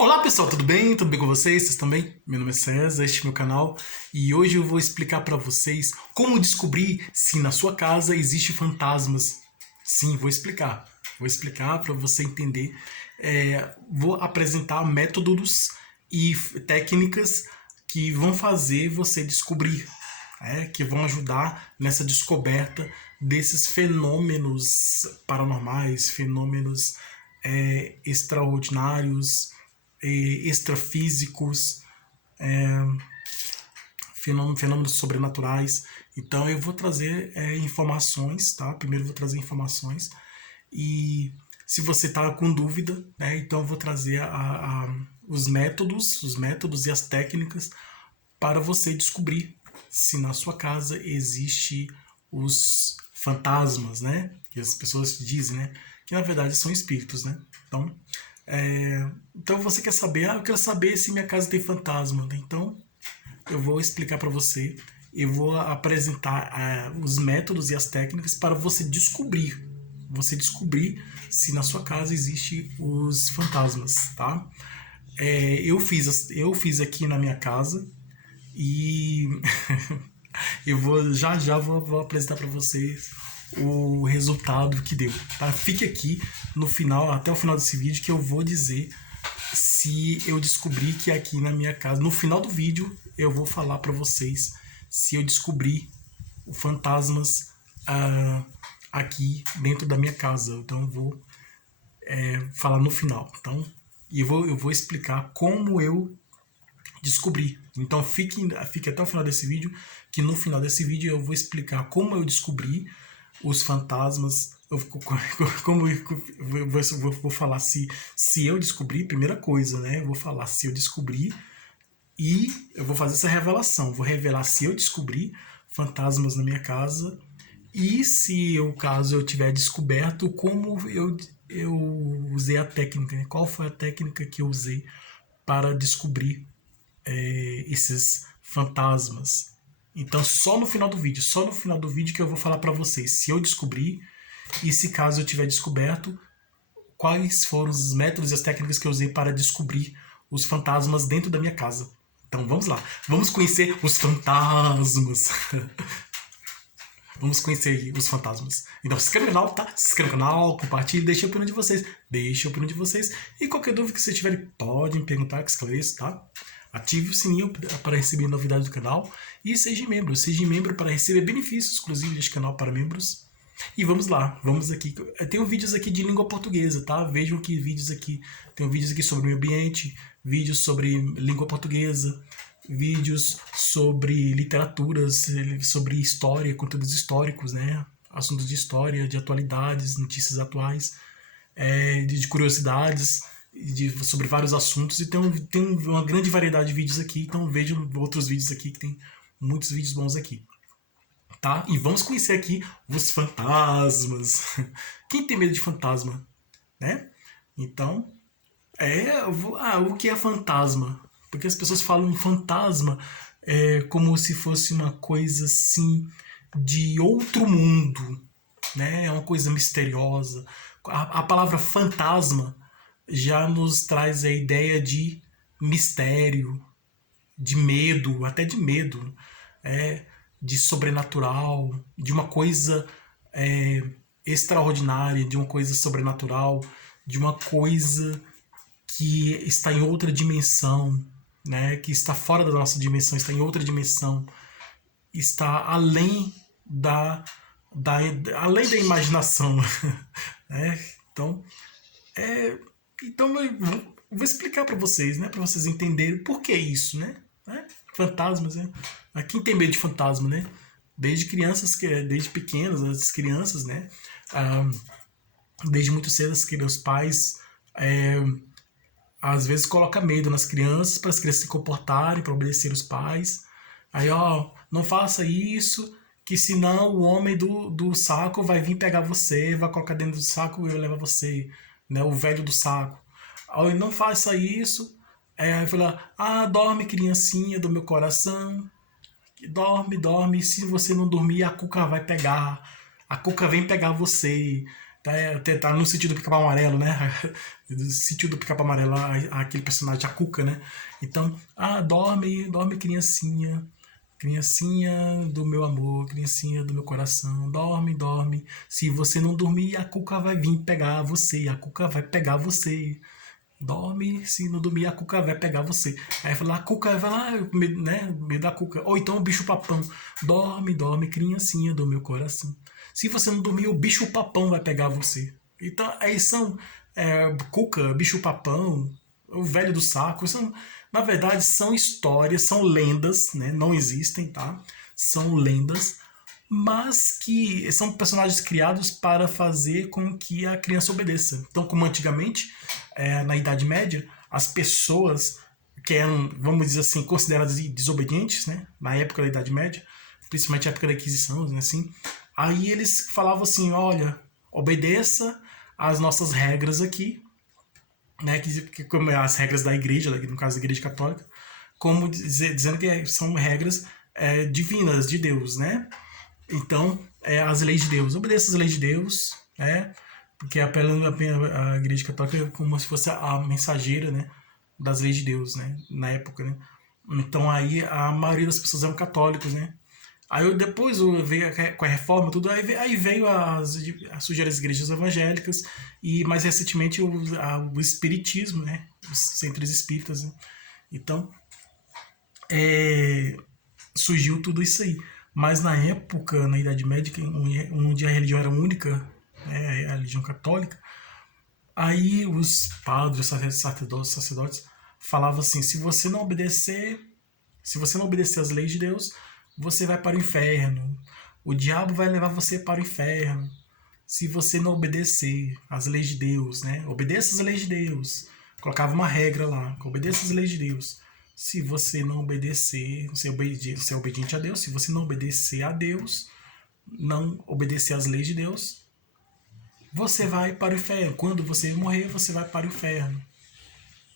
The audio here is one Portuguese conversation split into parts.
Olá pessoal, tudo bem? Tudo bem com vocês? Vocês estão bem? Meu nome é César, este é meu canal e hoje eu vou explicar para vocês como descobrir se na sua casa existe fantasmas. Sim, vou explicar. Vou explicar para você entender. Vou apresentar métodos e técnicas que vão fazer você descobrir, que vão ajudar nessa descoberta desses fenômenos paranormais, fenômenos extraordinários, extrafísicos, fenômenos sobrenaturais. Então eu vou trazer informações, tá? Primeiro eu vou trazer informações e se você está com dúvida, né? Então eu vou trazer os métodos e as técnicas para você descobrir se na sua casa existe os fantasmas, né? Que as pessoas dizem, né? Que na verdade são espíritos, né? Então você quer saber? Eu quero saber se minha casa tem fantasma. Então eu vou explicar para você. Eu vou apresentar os métodos e as técnicas para você descobrir. Você descobrir se na sua casa existe os fantasmas, tá? Eu fiz aqui na minha casa e eu vou apresentar para vocês o resultado que deu, tá? Fique aqui no final, até o final desse vídeo, que eu vou dizer se eu descobri que aqui na minha casa, no final do vídeo, eu vou falar para vocês se eu descobri fantasmas aqui dentro da minha casa. Então eu vou falar no final. Então, eu vou explicar como eu descobri. Então fique até o final desse vídeo, que no final desse vídeo eu vou explicar como eu descobri os fantasmas. Como eu vou falar se eu descobri, primeira coisa, né? Eu vou falar se eu descobri e eu vou fazer essa revelação. Vou revelar se eu descobri fantasmas na minha casa e se o caso eu tiver descoberto, como eu usei a técnica, né? Qual foi a técnica que eu usei para descobrir esses fantasmas. Então só no final do vídeo que eu vou falar para vocês se eu descobri e se caso eu tiver descoberto, quais foram os métodos e as técnicas que eu usei para descobrir os fantasmas dentro da minha casa. Então vamos lá, vamos conhecer os fantasmas. Vamos conhecer aí os fantasmas. Então se inscreve no canal, tá? Se inscreve no canal, compartilhe, deixa a opinião de vocês. E qualquer dúvida que vocês tiverem, podem perguntar, que esclareço, tá? Ative o sininho para receber novidades do canal e seja membro. Seja membro para receber benefícios exclusivos deste canal para membros. E vamos lá, vamos aqui. Tenho vídeos aqui de língua portuguesa, tá? Vejam que vídeos aqui. Tenho vídeos aqui sobre o meio ambiente, vídeos sobre língua portuguesa, vídeos sobre literaturas, sobre história, conteúdos históricos, né? Assuntos de história, de atualidades, notícias atuais, de curiosidades, sobre vários assuntos. E tem uma grande variedade de vídeos aqui, então vejam outros vídeos aqui, que tem muitos vídeos bons aqui. Tá? E vamos conhecer aqui os fantasmas. Quem tem medo de fantasma? Né? Então, o que é fantasma? Porque as pessoas falam fantasma como se fosse uma coisa assim de outro mundo, né? É uma coisa misteriosa. A palavra fantasma já nos traz a ideia de mistério, de medo, até de medo, de sobrenatural, de uma coisa extraordinária, de uma coisa sobrenatural, de uma coisa que está em outra dimensão, né? Que está fora da nossa dimensão, está em outra dimensão, está além além da imaginação. Né? Então, eu vou explicar para vocês, né? Para vocês entenderem por que isso, né? Fantasmas, né? Quem tem medo de fantasma, né? Desde crianças, desde pequenas, as crianças, né? Desde muito cedo, os pais às vezes colocam medo nas crianças para as crianças se comportarem, para obedecer os pais. Aí, não faça isso, que senão o homem do saco vai vir pegar você, vai colocar dentro do saco e levar você, né? O velho do saco. Aí, não faça isso. Aí fala, dorme, criancinha do meu coração. Dorme, dorme. Se você não dormir, a cuca vai pegar. A cuca vem pegar você. Tá no sentido do Pica-Pau Amarelo, né? No sentido do Pica-Pau Amarelo, aquele personagem, a Cuca, né? Então, dorme, dorme, criancinha. Criancinha do meu amor, criancinha do meu coração, dorme, dorme. Se você não dormir, a Cuca vai vir pegar você, a Cuca vai pegar você. Dorme, se não dormir, a Cuca vai pegar você. Aí fala, a Cuca vai lá, né? Medo da Cuca. Ou então o bicho papão. Dorme, dorme, criancinha do meu coração. Se você não dormir, o bicho papão vai pegar você. Então, aí são Cuca, bicho papão, o velho do saco. Na verdade, são histórias, são lendas, né? Não existem, tá? São lendas, mas que são personagens criados para fazer com que a criança obedeça. Então, como antigamente, na Idade Média, as pessoas que eram, vamos dizer assim, consideradas desobedientes, né, na época da Idade Média, principalmente na época da Inquisição, né, assim, aí eles falavam assim, olha, obedeça às nossas regras aqui, né, como as regras da igreja, no caso da Igreja Católica, como dizendo que são regras divinas de Deus, né? Então, as leis de Deus. Obedeça as leis de Deus, né? Porque a Igreja Católica é como se fosse a mensageira, né? Das leis de Deus, né? Na época, né? Então, aí a maioria das pessoas eram católicos, né? Aí depois veio com a reforma, tudo, aí veio a surgir as igrejas evangélicas e mais recentemente o espiritismo, né? Os centros espíritas, né? Então, surgiu tudo isso aí. Mas na época, na Idade Média, onde a religião era única, né, a religião católica, aí os padres, os sacerdotes falavam assim: se você não obedecer às leis de Deus, você vai para o inferno. O diabo vai levar você para o inferno. Se você não obedecer às leis de Deus, né? Obedeça às leis de Deus. Colocava uma regra lá: obedeça às leis de Deus. Se você não obedecer, você é obediente a Deus. Se você não obedecer a Deus, não obedecer às leis de Deus, você vai para o inferno. Quando você morrer, você vai para o inferno.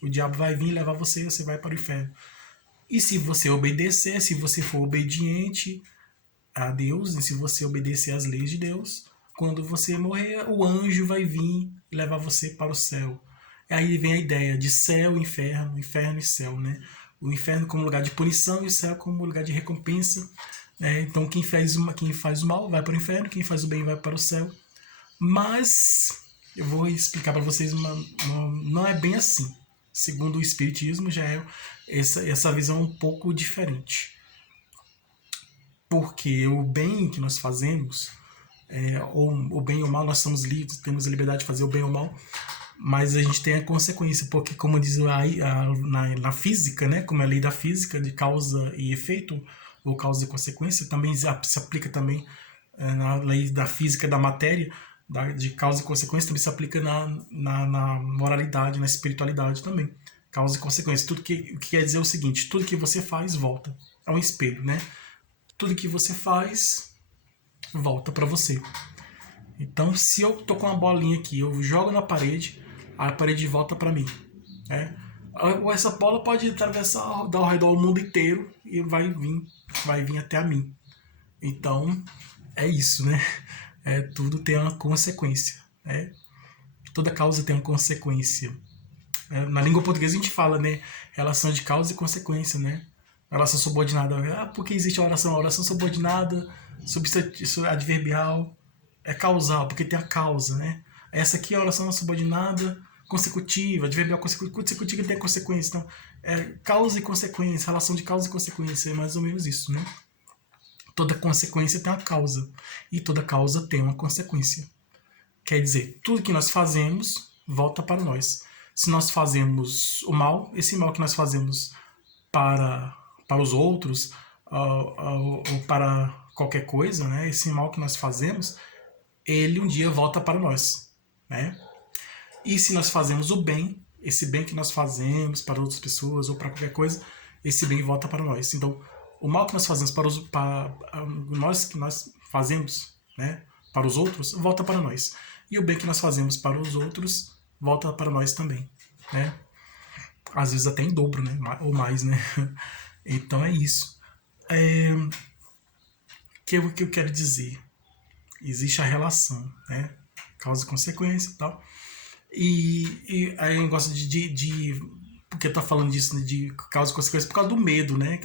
O diabo vai vir levar você, você vai para o inferno. E se você obedecer, se você for obediente a Deus, e se você obedecer às leis de Deus, quando você morrer, o anjo vai vir levar você para o céu. Aí vem a ideia de céu, inferno e céu, né? O inferno como lugar de punição e o céu como lugar de recompensa. Então quem faz o mal vai para o inferno, quem faz o bem vai para o céu. Mas eu vou explicar para vocês, não é bem assim. Segundo o Espiritismo, já é essa visão um pouco diferente. Porque o bem que nós fazemos, ou o bem ou o mal, nós somos livres, temos a liberdade de fazer o bem ou o mal, mas a gente tem a consequência, porque como diz na física, né, como é a lei da física de causa e efeito, ou causa e consequência, também se aplica também na lei da física da matéria, de causa e consequência, também se aplica na moralidade, na espiritualidade também. Causa e consequência. O que quer dizer o seguinte: tudo que você faz volta. É um espelho, né? Tudo que você faz volta para você. Então, se eu tô com uma bolinha aqui, eu jogo na parede, a parede volta para mim. Ou essa bola pode atravessar, dar ao redor do mundo inteiro e vai vir até a mim. Então, é isso, né? Tudo tem uma consequência. Toda causa tem uma consequência. Na língua portuguesa a gente fala, né? Relação de causa e consequência, né? Oração subordinada. Por que existe a oração? A oração subordinada, adverbial, é causal, porque tem a causa, né? Essa aqui é a oração subordinada consecutiva, adverbial consecutiva tem a consequência. Então, causa e consequência, relação de causa e consequência, é mais ou menos isso, né? Toda consequência tem uma causa, e toda causa tem uma consequência. Quer dizer, tudo que nós fazemos volta para nós. Se nós fazemos o mal, esse mal que nós fazemos para os outros, ou para qualquer coisa, né? Esse mal que nós fazemos, ele um dia volta para nós, né? E se nós fazemos o bem, esse bem que nós fazemos para outras pessoas ou para qualquer coisa, esse bem volta para nós. Então, o mal que nós fazemos nós fazemos, né, para os outros, volta para nós. E o bem que nós fazemos para os outros volta para nós também, né? Às vezes até em dobro, né? Ou mais, né? Então é isso. O que eu quero dizer? Existe a relação, né? causa e consequência e tal. E aí eu gosto porque tá falando disso, né, de causa e consequência, por causa do medo, né?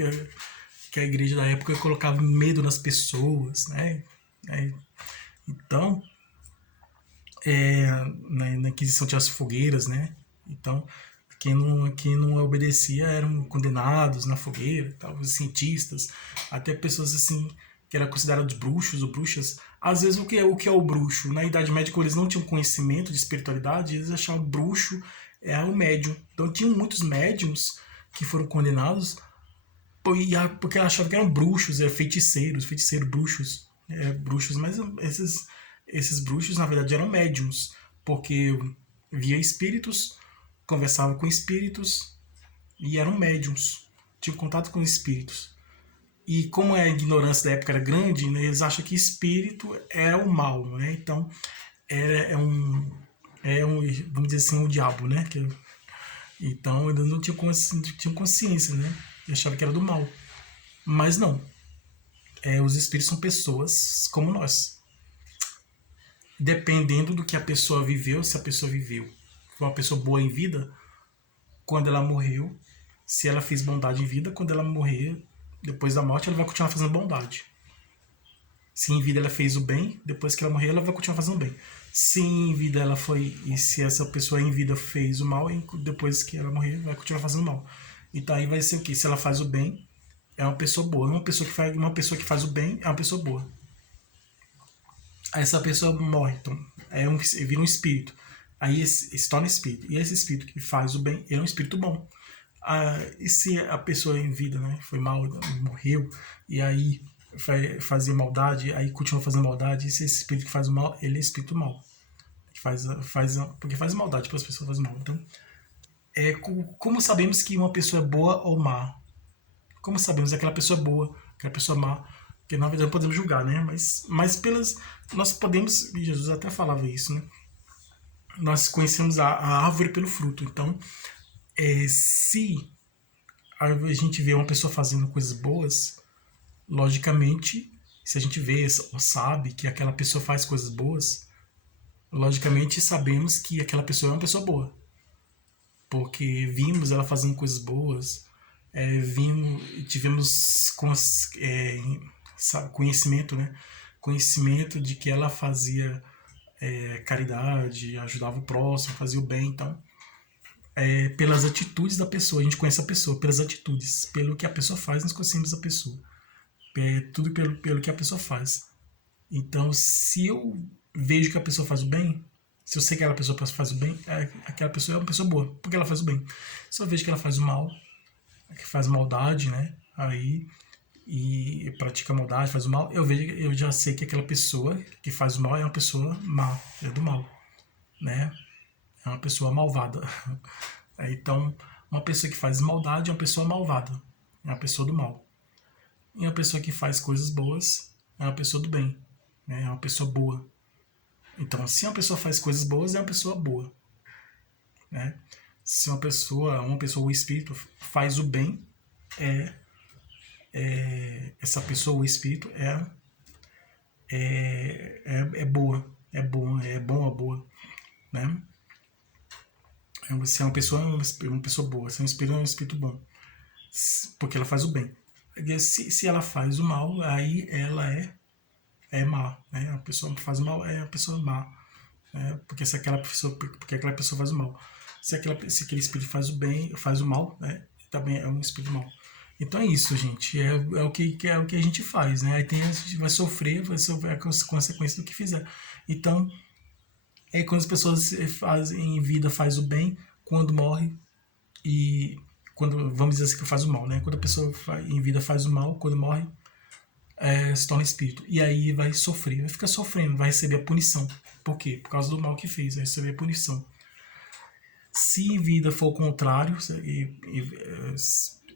Que a igreja da época colocava medo nas pessoas, né? Então, na Inquisição tinha as fogueiras, né? Então, quem não obedecia eram condenados na fogueira, tal, os cientistas, até pessoas assim que eram considerados bruxos ou bruxas. Às vezes, o que é o bruxo? Na Idade Média, quando eles não tinham conhecimento de espiritualidade, eles achavam bruxo o médium. Então, tinham muitos médiums que foram condenados porque achavam que eram bruxos, feiticeiros, bruxos, bruxos, mas esses bruxos na verdade eram médiums, porque via espíritos, conversavam com espíritos e eram médiums, tinham contato com espíritos. E como a ignorância da época era grande, né, eles acham que espírito é o mal, né? Então é um, vamos dizer assim, o diabo, né? Então eles não tinham consciência, né? E achavam que era do mal. Mas não. Os espíritos são pessoas como nós. Dependendo do que a pessoa viveu, se a pessoa viveu foi uma pessoa boa em vida, quando ela morreu, se ela fez bondade em vida, quando ela morrer, depois da morte, ela vai continuar fazendo bondade. Se em vida ela fez o bem, depois que ela morrer, ela vai continuar fazendo bem. Se em vida ela foi, e se essa pessoa em vida fez o mal, depois que ela morrer, vai continuar fazendo mal. Então aí vai ser o quê? Se ela faz o bem, é uma pessoa boa. Uma pessoa que faz o bem é uma pessoa boa. Aí essa pessoa morre, então vira um espírito. Aí se torna espírito. E esse espírito que faz o bem é um espírito bom. E se a pessoa em vida, né, foi mal, morreu, e aí fazia maldade, aí continua fazendo maldade, e se esse espírito que faz o mal, ele é espírito mal. Porque faz maldade para as pessoas, faz mal. Então, como sabemos que uma pessoa é boa ou má? Como sabemos que aquela pessoa é boa, aquela pessoa é má? Porque na verdade não podemos julgar, né? Mas nós podemos, e Jesus até falava isso, né? Nós conhecemos a árvore pelo fruto. Então, se a gente vê uma pessoa fazendo coisas boas, logicamente, se a gente vê ou sabe que aquela pessoa faz coisas boas, logicamente sabemos que aquela pessoa é uma pessoa boa. Porque vimos ela fazendo coisas boas, tivemos conhecimento, né? Conhecimento de que ela fazia caridade, ajudava o próximo, fazia o bem. Então, pelas atitudes da pessoa, a gente conhece a pessoa, pelas atitudes, pelo que a pessoa faz, nós conhecemos a pessoa. Tudo pelo que a pessoa faz. Então, se eu vejo que a pessoa faz o bem, se eu sei que aquela pessoa faz o bem, aquela pessoa é uma pessoa boa, porque ela faz o bem. Se eu vejo que ela faz o mal, que faz maldade, né? Aí e pratica maldade, faz o mal, eu já sei que aquela pessoa que faz o mal é uma pessoa má, é do mal, né? É uma pessoa malvada. Então, uma pessoa que faz maldade é uma pessoa malvada, é uma pessoa do mal. E uma pessoa que faz coisas boas é uma pessoa do bem, né? É uma pessoa boa. Então, se uma pessoa faz coisas boas, é uma pessoa boa, né? Se uma pessoa, o espírito faz o bem, essa pessoa, o espírito, é boa, é bom ou boa, né? Se é uma pessoa, é uma pessoa boa, se é um espírito bom, porque ela faz o bem. Se ela faz o mal, aí ela é má, né? A pessoa que faz o mal é a pessoa má, né? Porque aquela pessoa faz o mal. Se aquele espírito faz o bem, faz o mal, né? Também é um espírito mau. Então é isso, gente. É o que a gente faz, né? Aí a gente vai sofrer a consequência do que fizer. Então, quando as pessoas fazem em vida faz o bem, quando morre e quando, vamos dizer assim, que faz o mal, né? Quando a pessoa em vida faz o mal, quando morre, se torna espírito. E aí vai sofrer, vai ficar sofrendo, vai receber a punição. Por quê? Por causa do mal que fez, vai receber a punição. Se em vida for o contrário,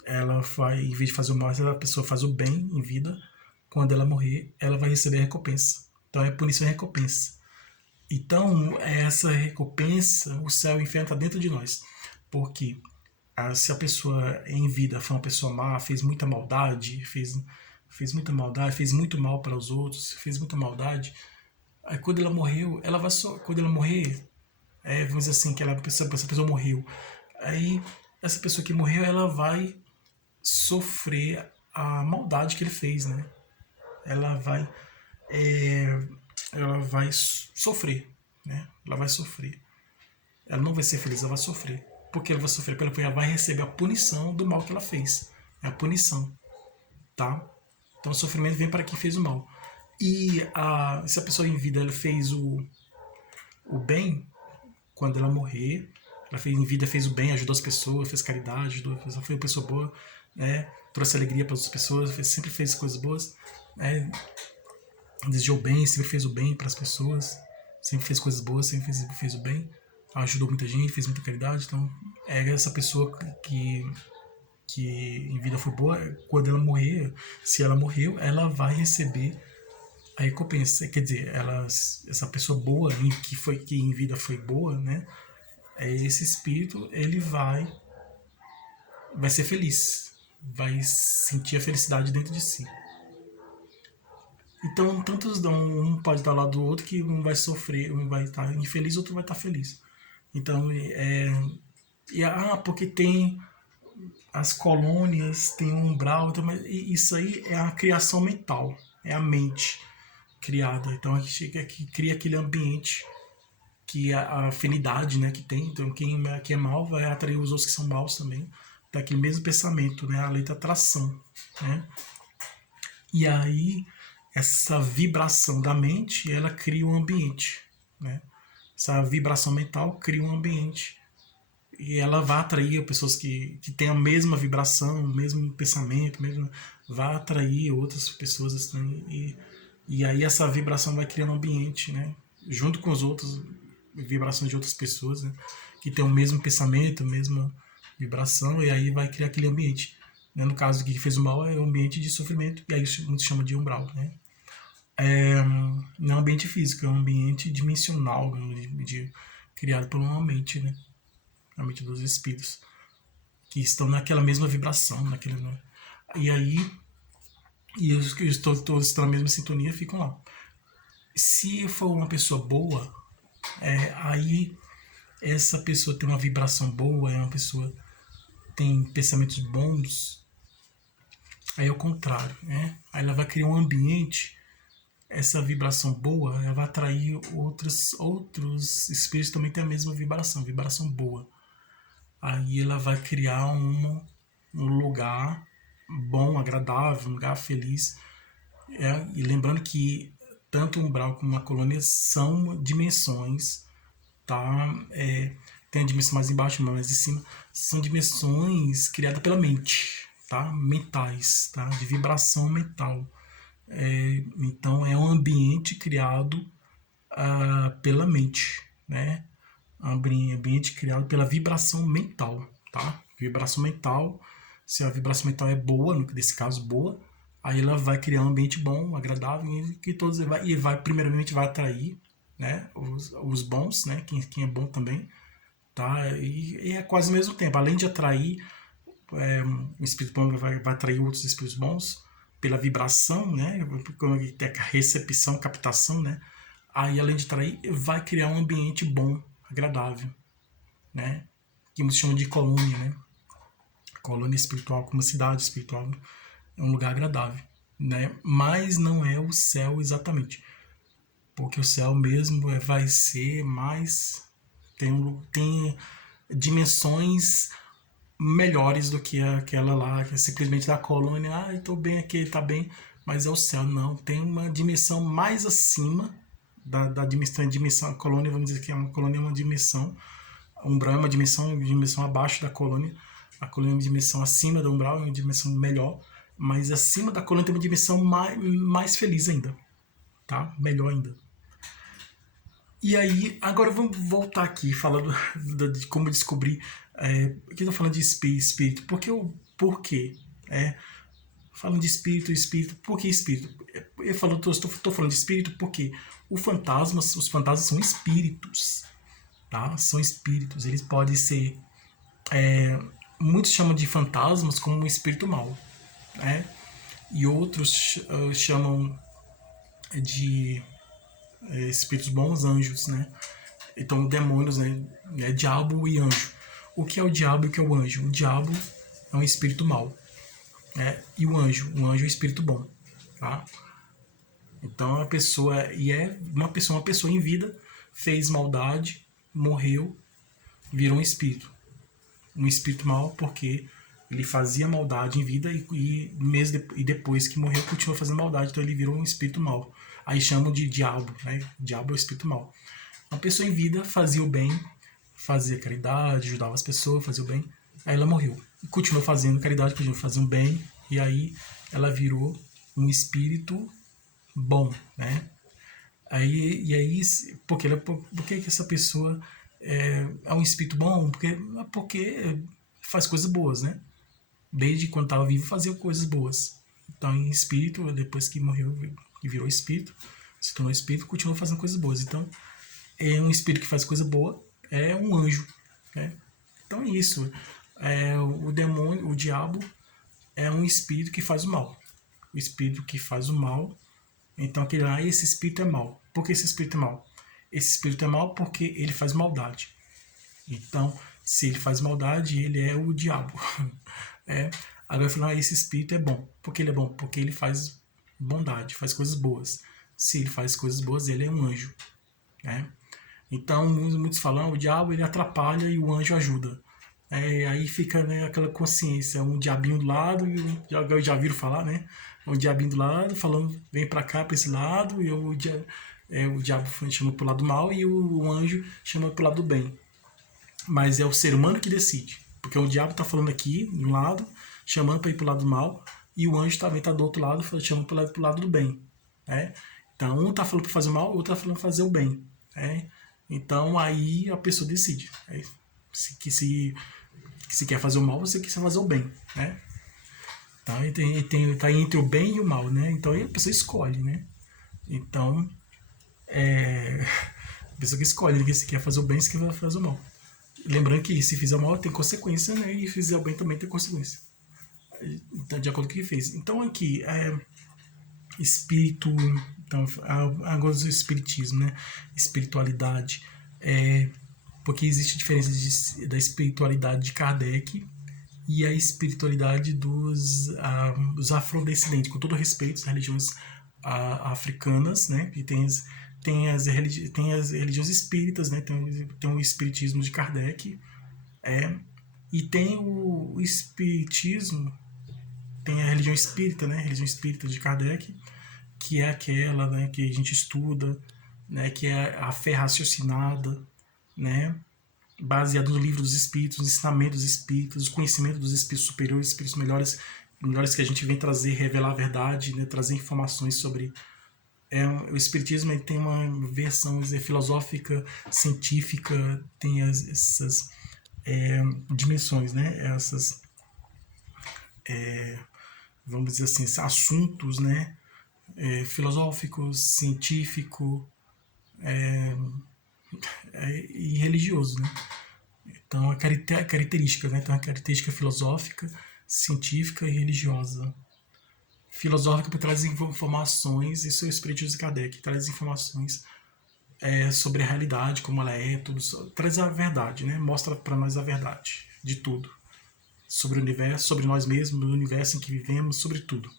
ela vai, em vez de fazer o mal, a pessoa faz o bem em vida, quando ela morrer, ela vai receber a recompensa. Então é punição e recompensa. Então, essa recompensa, o céu e o inferno está dentro de nós. Porque se a pessoa em vida foi uma pessoa má, fez muita maldade, fez muito mal para os outros, fez muita maldade, Aí quando ela morreu, quando ela morrer, vamos dizer assim, que essa pessoa morreu. Aí essa pessoa que morreu, ela vai sofrer a maldade que ele fez, né? Ela vai, é, ela vai sofrer, né? Ela vai sofrer. Ela não vai ser feliz, ela vai sofrer. Porque ela vai sofrer? Porque ela vai receber a punição do mal que ela fez. É a punição, tá? Então o sofrimento vem para quem fez o mal. E se a pessoa em vida ela fez o bem, quando ela morrer, ela fez, em vida fez o bem, ajudou as pessoas, fez caridade, foi uma pessoa boa, né? Trouxe alegria para as pessoas, sempre fez coisas boas, né? Desejou o bem, sempre fez o bem para as pessoas, sempre fez coisas boas, sempre fez o bem, ajudou muita gente, fez muita caridade. Então é essa pessoa que em vida foi boa, quando ela morrer, se ela morreu, ela vai receber a recompensa. Quer dizer, essa pessoa boa, que em vida foi boa, né? Esse espírito, ele vai ser feliz, vai sentir a felicidade dentro de si. Então, tantos dão, um pode estar lá do outro, que um vai sofrer, um vai estar infeliz, outro vai estar feliz. Então, porque tem as colônias, tem um umbral, então, mas isso aí é a criação mental, é a mente criada. Então, a gente que cria aquele ambiente, que a afinidade, né, que tem. Então, quem é mal vai atrair os outros que são maus também. Daquele mesmo pensamento, né, a lei da atração, né? E aí essa vibração da mente, ela cria um ambiente, né? Essa vibração mental cria um ambiente e ela vai atrair pessoas que têm a mesma vibração, o mesmo pensamento, vai atrair outras pessoas assim, e aí essa vibração vai criando um ambiente, né? Junto com os outros vibrações de outras pessoas, né? Que tem o mesmo pensamento, a mesma vibração, e aí vai criar aquele ambiente. Né? No caso, que fez o mal é o ambiente de sofrimento, e aí muitos chama de umbral, né? Não é um ambiente físico, é um ambiente dimensional, criado por uma mente, né? A mente dos espíritos, que estão naquela mesma vibração, né? E aí, e os que todos estão na mesma sintonia ficam lá. Se for uma pessoa boa, aí essa pessoa tem uma vibração boa, é uma pessoa tem pensamentos bons, aí é o contrário, né? Aí ela vai criar um ambiente, essa vibração boa, ela vai atrair outros espíritos que também têm a mesma vibração boa. Aí ela vai criar um lugar bom, agradável, um lugar feliz. E lembrando que tanto o umbral como a colônia são dimensões, tá? Tem a dimensão mais embaixo, mais em cima. São dimensões criadas pela mente, tá? Mentais, tá? De vibração mental. Então é um ambiente criado pela mente, né? Ambiente criado pela vibração mental, tá? Vibração mental, se a vibração mental é boa, nesse caso boa, aí ela vai criar um ambiente bom, agradável, e que todos primeiramente vai atrair, né, os bons, né, quem é bom também, tá? E é quase ao mesmo tempo, além de atrair o espírito bom, vai atrair outros espíritos bons pela vibração, né, tem a recepção, captação, né? Aí além de atrair, vai criar um ambiente bom, agradável, né? Que muitos chamam de colônia, né? Colônia espiritual, como cidade espiritual, é um lugar agradável, né? Mas não é o céu exatamente, porque o céu mesmo vai ser mais tem dimensões melhores do que aquela lá, que é simplesmente da colônia. Estou bem aqui, tá bem, mas é o céu. Não, tem uma dimensão mais acima da dimensão. A colônia, vamos dizer que uma colônia é uma dimensão, a umbral é uma dimensão abaixo da colônia, a colônia é uma dimensão acima da umbral, é uma dimensão melhor, mas acima da colônia tem uma dimensão mais feliz ainda, tá? Melhor ainda. E aí, agora vamos voltar aqui, falando de como descobrir. Aqui eu tô falando de espírito, por quê? Falando de espírito, por que espírito? Estou falando de espírito porque os fantasmas são espíritos, tá? São espíritos, eles podem ser. Muitos chamam de fantasmas como um espírito mau, né? E outros chamam de espíritos bons, anjos, né? Então, demônios, né? É diabo e anjo. O que é o diabo e o que é o anjo? O diabo é um espírito mau, né? E o anjo é um espírito bom, tá? Então, a pessoa, e é uma pessoa em vida, fez maldade, morreu, virou um espírito mau, porque ele fazia maldade em vida e depois que morreu continuou fazendo maldade, então ele virou um espírito mau. Aí chamam de diabo, né? Diabo é o espírito mau. Uma pessoa em vida fazia o bem, fazia caridade, ajudava as pessoas, fazia o bem. Aí ela morreu. E continuou fazendo caridade, continuou fazendo bem, e aí ela virou um espírito bom, né? Aí, por que essa pessoa é um espírito bom? Porque faz coisas boas, né? Desde quando estava vivo fazia coisas boas. Então, em espírito, depois que morreu e virou espírito, se tornou espírito, continuou fazendo coisas boas. Então, é um espírito que faz coisa boa, é um anjo, né? Então é isso. O demônio, o diabo, é um espírito que faz o mal. O espírito que faz o mal. Então, esse espírito é mal. Por que esse espírito é mal? Esse espírito é mal porque ele faz maldade. Então, se ele faz maldade, ele é o diabo. Agora, falar, esse espírito é bom. Por que ele é bom? Porque ele faz bondade, faz coisas boas. Se ele faz coisas boas, ele é um anjo, né? Então, muitos falam, o diabo ele atrapalha e o anjo ajuda. Aí fica, né, aquela consciência, um diabinho do lado, já viram falar, né? Um diabinho do lado, falando, vem pra cá, pra esse lado, e o diabo chama pro lado do mal e o anjo chama pro lado do bem. Mas é o ser humano que decide. Porque o diabo tá falando aqui, de um lado, chamando para ir pro lado do mal, e o anjo também tá do outro lado, chamando pro lado do bem. Né? Então, um tá falando para fazer o mal, o outro tá falando para fazer o bem. Né? Então, aí a pessoa decide. Se quer fazer o mal, você quer fazer o bem. Né? Então, tá entre o bem e o mal. Né? Então, aí a pessoa escolhe. Né? Então, a pessoa que escolhe se quer fazer o bem, se quer fazer o mal. Lembrando que se fizer o mal tem consequência, né? E se fizer o bem também tem consequência. Então, de acordo com o que fez. Então aqui, espírito, então, agora o espiritismo, né? Espiritualidade. Porque existe diferença da espiritualidade de Kardec e a espiritualidade dos afrodescendentes, com todo respeito às religiões africanas, né? E tem as religiões espíritas, né? Tem o espiritismo de Kardec, e tem o espiritismo, tem a religião espírita, né? A religião espírita de Kardec, que é aquela, né, que a gente estuda, né, que é a fé raciocinada, né, baseada no livro dos espíritos, no ensinamento dos espíritos, o conhecimento dos espíritos superiores, espíritos melhores que a gente vem trazer, revelar a verdade, né, trazer informações sobre. O espiritismo ele tem uma versão filosófica, científica, tem essas dimensões, né, essas, vamos dizer assim, assuntos, né, filosófico, científico e religioso, né? Então, a característica, né? Então, a característica filosófica, científica e religiosa. Filosófica porque traz informações, isso é o espiritismo de Kardec, traz informações sobre a realidade, como ela é, tudo, traz a verdade, né? Mostra para nós a verdade de tudo. Sobre o universo, sobre nós mesmos, o universo em que vivemos, sobre tudo.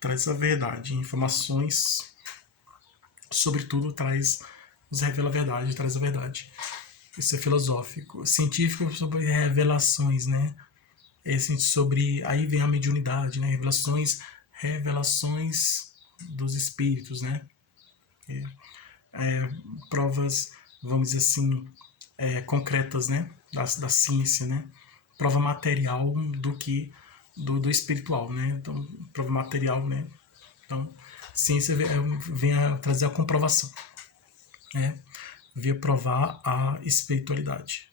Traz a verdade, informações sobre tudo, nos revela a verdade, traz a verdade. Isso é filosófico. Científico sobre revelações, né? Sobre, aí vem a mediunidade, né? Revelações dos espíritos, né? Provas, vamos dizer assim, concretas, né? Da ciência, né? Prova material do espiritual, né? Então, prova material, né? Então, ciência vem a trazer a comprovação, né? Veio provar a espiritualidade,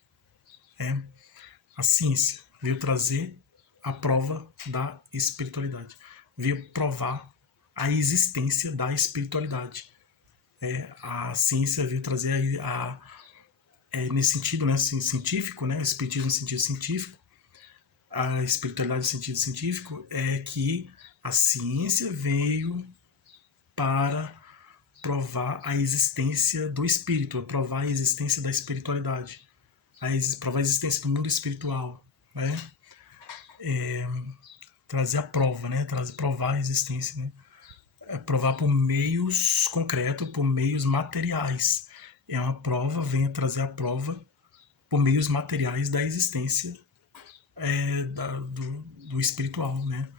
né? A ciência veio trazer a prova da espiritualidade, veio provar a existência da espiritualidade. A ciência veio trazer nesse sentido, né, científico, né, o espiritismo no sentido científico, a espiritualidade no sentido científico, é que a ciência veio para provar a existência do espírito, é provar a existência da espiritualidade, provar a existência do mundo espiritual, né? Trazer a prova, né? Provar a existência, né? É provar por meios concretos, por meios materiais. É uma prova, venha trazer a prova por meios materiais da existência do espiritual, né?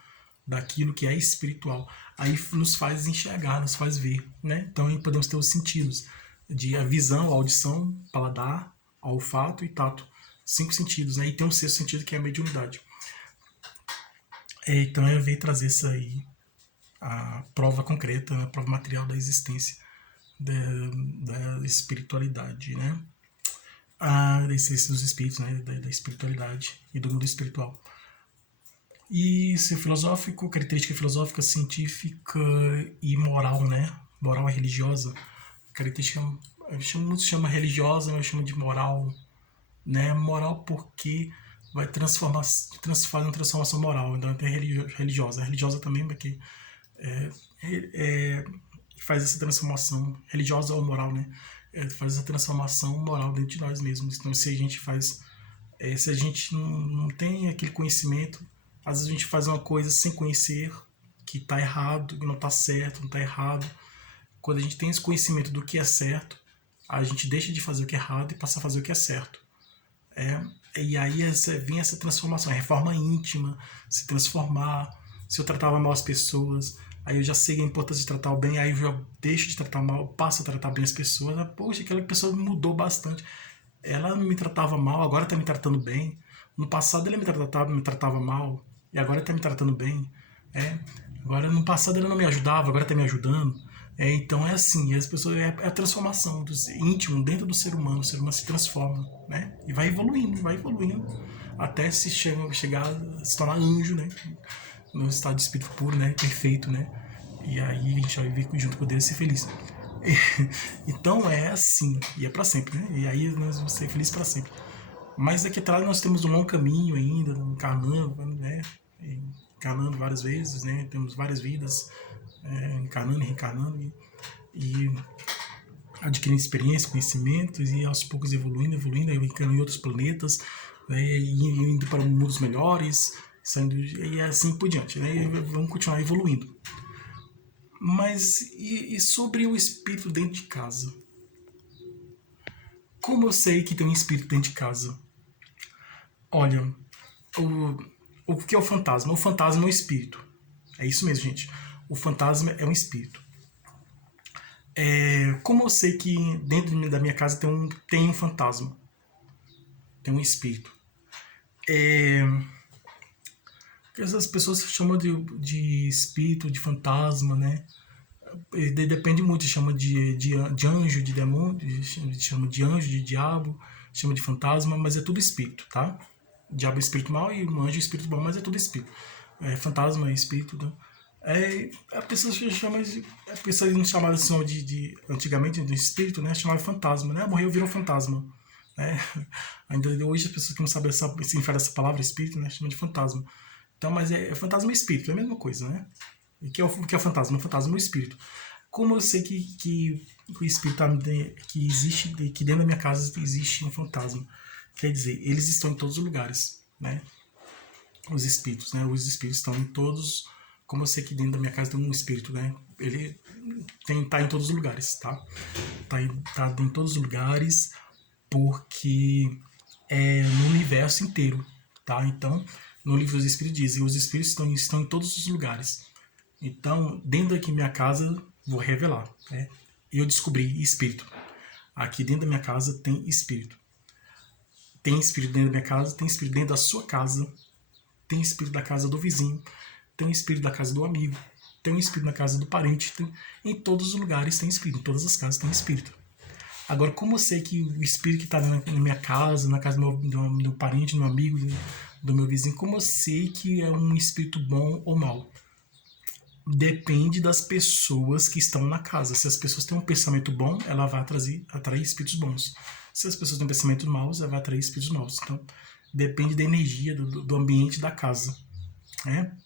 Daquilo que é espiritual. Aí nos faz enxergar, nos faz ver, né? Então aí podemos ter os sentidos de a visão, a audição, paladar, olfato e tato. 5 sentidos, né? E tem um sexto sentido que é a mediunidade. Então eu venho trazer isso aí, a prova concreta, a prova material da existência da espiritualidade, né? Da existência dos espíritos, né? Da espiritualidade e do mundo espiritual. E ser filosófico, característica filosófica, científica e moral, né? Moral e religiosa. Característica, muitos chamam religiosa, mas eu chamo de moral, né? Moral porque vai fazer uma transformação moral, então tem religiosa. A religiosa também, porque faz essa transformação religiosa ou moral, né? Faz essa transformação moral dentro de nós mesmos. Então, se a gente faz, se a gente não tem aquele conhecimento, às vezes a gente faz uma coisa sem conhecer, que está errado, que não está certo, não está errado. Quando a gente tem esse conhecimento do que é certo, a gente deixa de fazer o que é errado e passa a fazer o que é certo. E aí vem essa transformação, a reforma íntima, se transformar. Se eu tratava mal as pessoas, aí eu já sei a importância de tratar o bem, aí eu já deixo de tratar mal, passo a tratar bem as pessoas. Poxa, aquela pessoa mudou bastante. Ela me tratava mal, agora está me tratando bem. No passado ela me tratava mal, e agora está me tratando bem. Agora no passado ela não me ajudava, agora está me ajudando. Então é assim, as pessoas, é a transformação do íntimo dentro do ser humano. O ser humano se transforma, né? E vai evoluindo, até se chegar a se tornar anjo, né? No estado de espírito puro, né? Perfeito, né? E aí a gente vai viver junto com Deus e ser feliz. Então é assim, e é para sempre, né? E aí nós vamos ser felizes para sempre. Mas daqui atrás nós temos um longo caminho ainda, encarnando, né? Encarnando várias vezes, né? Temos várias vidas, encarnando e reencarnando e adquirindo experiência, conhecimentos e aos poucos evoluindo, encarnando em outros planetas, né? E indo para mundos melhores, e assim por diante, né? E vamos continuar evoluindo. Mas e sobre o espírito dentro de casa? Como eu sei que tem um espírito dentro de casa? Olha, o que é o fantasma? O fantasma é um espírito. É isso mesmo, gente. O fantasma é um espírito. Como eu sei que dentro da minha casa tem um fantasma? Tem um espírito. Essas pessoas chamam de espírito, de fantasma, né? Depende muito, chama de anjo, de demônio, chama de anjo, de diabo, chama de fantasma, mas é tudo espírito, tá? O diabo é espírito mau e o anjo é espírito bom, mas é tudo espírito. Fantasma é espírito, né? A pessoa chama de. A pessoa não chamava assim antigamente de espírito, né? Chamava de fantasma, né? Morreu, virou fantasma. Né? Ainda hoje as pessoas que não sabem significar essa palavra espírito, né? Chamam de fantasma. Então, mas fantasma e espírito, é a mesma coisa, né? E que é o fantasma? O fantasma é o espírito. Como eu sei que o espírito que existe, que dentro da minha casa existe um fantasma? Quer dizer, eles estão em todos os lugares, né? Os espíritos, né? Os espíritos estão em todos. Como eu sei que dentro da minha casa tem um espírito, né? Ele tá em todos os lugares, tá? Tá em todos os lugares porque é no universo inteiro, tá? Então, no livro dos Espíritos diz, os espíritos estão em todos os lugares. Então, dentro aqui da minha casa, vou revelar, né? Eu descobri espírito. Aqui dentro da minha casa tem espírito. Tem espírito dentro da minha casa, tem espírito dentro da sua casa, tem espírito da casa do vizinho, tem espírito da casa do amigo, tem um espírito na casa do parente, em todos os lugares tem espírito, em todas as casas tem espírito. Agora, como eu sei que o espírito que está na minha casa, na casa do meu parente, do meu amigo, do meu vizinho, como eu sei que é um espírito bom ou mau? Depende das pessoas que estão na casa. Se as pessoas têm um pensamento bom, ela vai atrair espíritos bons. Se as pessoas têm pensamentos maus, ela vai atrair espíritos maus. Então, depende da energia, do ambiente da casa. Né?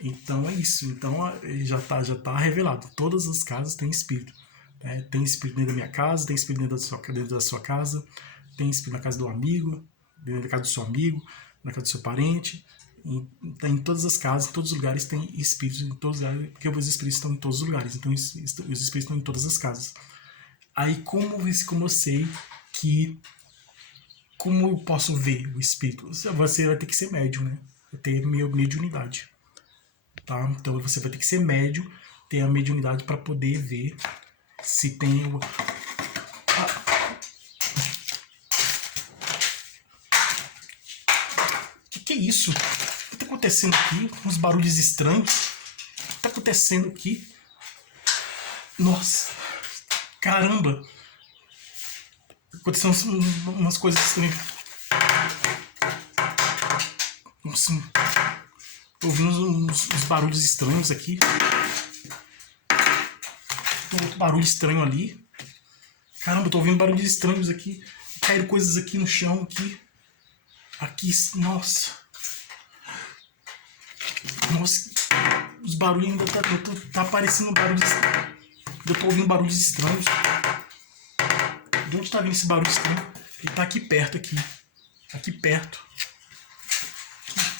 Então, é isso. Então, já tá revelado. Todas as casas têm espírito. Tem espírito dentro da minha casa, tem espírito dentro da sua casa, tem espírito na casa do amigo, dentro da casa do seu amigo, na casa do seu parente. Em todas as casas, em todos os lugares tem espíritos, em todos os lugares, porque os espíritos estão em todos os lugares, então os espíritos estão em todas as casas. Aí como eu sei que... Como eu posso ver o espírito? Você vai ter que ser médium, né? Ter mediunidade. Tá? Então você vai ter que ser médium, ter a mediunidade para poder ver se tem o... Que é isso? O que tá acontecendo aqui? Uns barulhos estranhos. O que tá acontecendo aqui? Nossa! Caramba! Acontecendo umas coisas estranhas. Nossa! Tô ouvindo uns barulhos estranhos aqui. Tem outro barulho estranho ali. Caramba, tô ouvindo barulhos estranhos aqui. Caíram coisas aqui no chão, aqui. Aqui, nossa. Nossa, os barulhos ainda tá aparecendo barulhos. Eu tô ouvindo barulhos estranhos. De onde tá vindo esse barulho estranho? Ele tá aqui perto, aqui. Aqui perto. Aqui.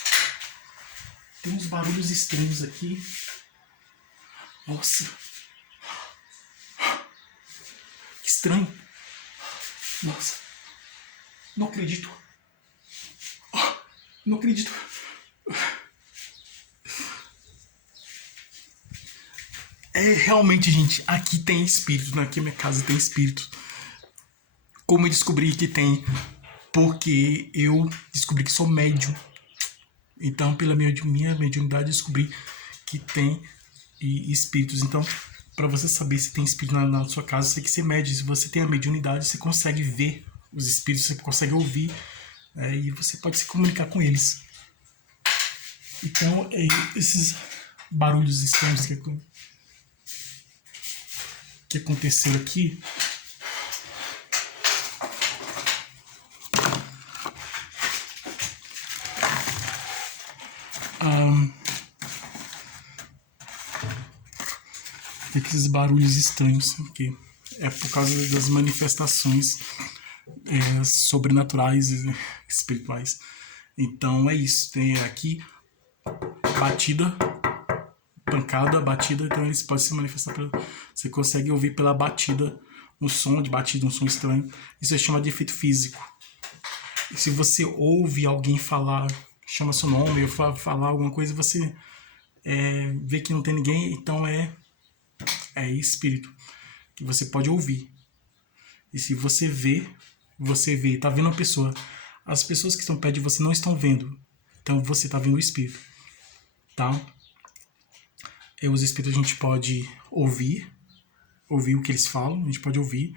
Tem uns barulhos estranhos aqui. Nossa. Que estranho. Nossa. Não acredito. Não acredito. Realmente, gente, aqui tem espírito, né? Aqui na minha casa tem espírito. Como eu descobri que tem? Porque eu descobri que sou médium. Então, pela minha mediunidade, eu descobri que tem espíritos. Então, para você saber se tem espírito na sua casa, você tem que ser médium. Se você tem a mediunidade, você consegue ver os espíritos, você consegue ouvir, e você pode se comunicar com eles. Então, esses barulhos estranhos que aconteceram aqui, aqueles barulhos estranhos aqui, é por causa das manifestações sobrenaturais e espirituais. Então é isso, tem aqui batida, pancada, batida, então eles podem se manifestar você consegue ouvir pela batida, um som de batida, um som estranho. Isso é chamado de efeito físico. E se você ouve alguém falar, chama seu nome, ou falar alguma coisa, você vê que não tem ninguém, então é espírito que você pode ouvir. E se você vê, tá vendo uma pessoa. As pessoas que estão perto de você não estão vendo, então você tá vendo o espírito, tá? Os espíritos a gente pode ouvir o que eles falam, a gente pode ouvir,